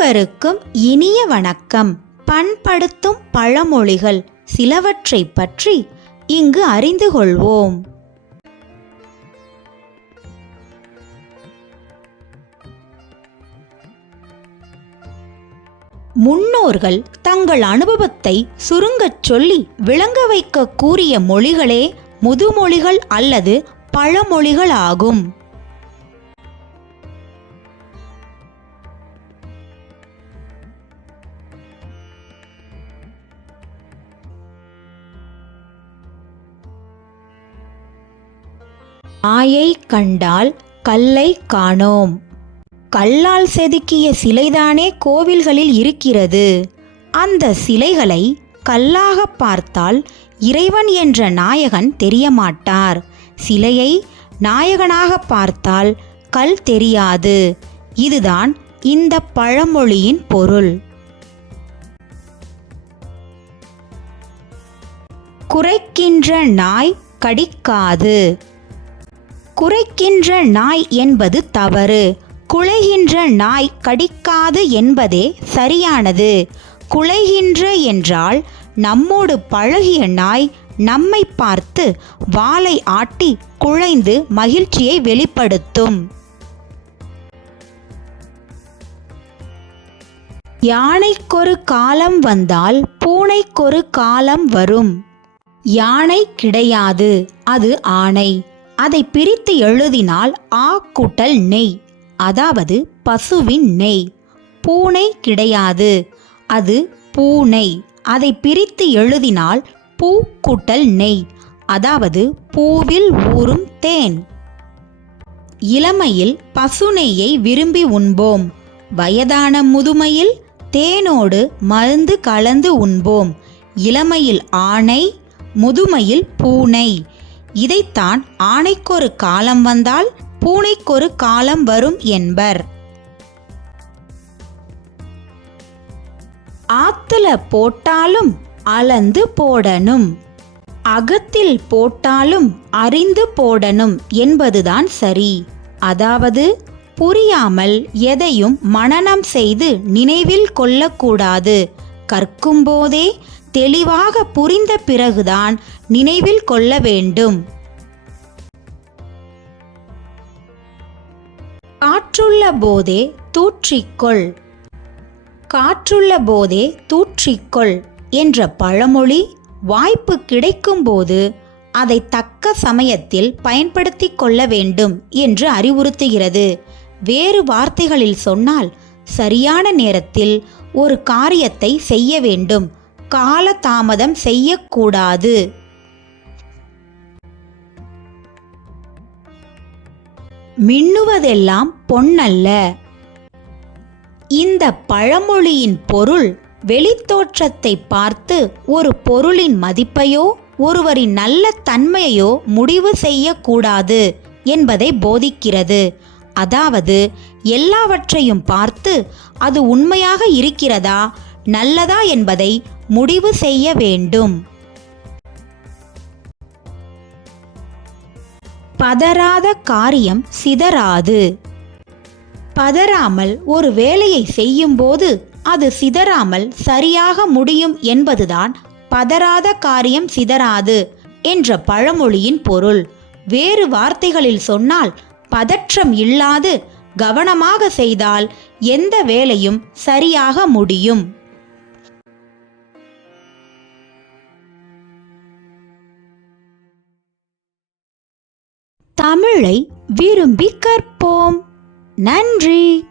அனைவருக்கும் இனிய வணக்கம். பண்படுத்தும் பழமொழிகள் சிலவற்றை பற்றி இங்கு அறிந்து கொள்வோம். முன்னோர்கள் தங்கள் அனுபவத்தை சுருங்கச் சொல்லி விளங்க வைக்க கூறிய மொழிகளே முதுமொழிகள் அல்லது பழமொழிகள் ஆகும் நாயை கண்டால் கல்லை காணோம். கல்லால் செதுக்கிய சிலைதானே கோவில்களில் இருக்கிறது. அந்த சிலைகளை கல்லாக பார்த்தால் இறைவன் என்ற நாயகன் தெரியமாட்டார். சிலையை நாயகனாக பார்த்தால் கல் தெரியாது. இதுதான் இந்த பழமொழியின் பொருள். குறைக்கின்ற நாய் கடிக்காது. குறைக்கின்ற நாய் என்பது தவறு. குலைகின்ற நாய் கடிக்காது என்பதே சரியானது. குலைகின்ற என்றால் நம்மோடு பழகிய நாய் நம்மை பார்த்து வாளை ஆட்டி குழைந்து மகிழ்ச்சியை வெளிப்படுத்தும். யானைக்கொரு காலம் வந்தால் பூனைக்கொரு காலம் வரும். யானை கிடையாது அது ஆணை. அதை பிரித்து எழுதினால் ஆ கூட்டல் நெய் அதாவது பசுவின் நெய். பூனை கிடையாது அது பூனை. அதை பிரித்து எழுதினால் பூ கூட்டல் நெய் அதாவது பூவில் ஊறும் தேன். இளமையில் பசுநெய்யை விரும்பி உண்போம். வயதான முதுமையில் தேனோடு மருந்து கலந்து உண்போம். இளமையில் ஆணை முதுமையில் பூனை. இதைத்தான் ஆணைக்கொரு காலம் வந்தால் பூனைக்கொரு காலம் வரும் என்பர். ஆத்துல போட்டாலும் அளந்து போடணும். அகத்தில் போட்டாலும் அறிந்து போடணும் என்பதுதான் சரி. அதாவது புரியாமல் எதையும் மனனம் செய்து நினைவில் கொள்ளக்கூடாது. கற்கும்போதே தெளிவாக புரிந்த பிறகுதான் நினைவில் கொள்ள வேண்டும். காற்றுள்ள போதே தூற்றிக்கொள். காற்றுள்ள போதே தூற்றிக்கொள் என்ற பழமொழி வாய்ப்பு கிடைக்கும்போது அதை தக்க சமயத்தில் பயன்படுத்திக் கொள்ள வேண்டும் என்று அறிவுறுத்துகிறது. வேறு வார்த்தைகளில் சொன்னால் சரியான நேரத்தில் ஒரு காரியத்தை செய்ய வேண்டும். கால தாமதம் செய்யக்கூடாது. மின்னுவதெல்லாம் பொன்னல்ல. இந்த பழமொழியின் பொருள் வெளித்தோற்றத்தை பார்த்து ஒரு பொருளின் மதிப்பையோ ஒருவரின் நல்ல தன்மையையோ முடிவு செய்யக்கூடாது என்பதை போதிக்கிறது. அதாவது எல்லாவற்றையும் பார்த்து அது உண்மையாக இருக்கிறதா நல்லதா என்பதை முடிவு செய்ய வேண்டும். பதறாத காரியம் சிதறாது. பதறாமல் ஒரு வேலையை செய்யும்போது அது சிதறாமல் சரியாக முடியும் என்பதுதான் பதறாத காரியம் சிதறாது என்ற பழமொழியின் பொருள். வேறு வார்த்தைகளில் சொன்னால் பதற்றம் இல்லாது கவனமாக செய்தால் எந்த வேலையும் சரியாக முடியும். தமிழை விரும்பி கற்போம். நன்றி.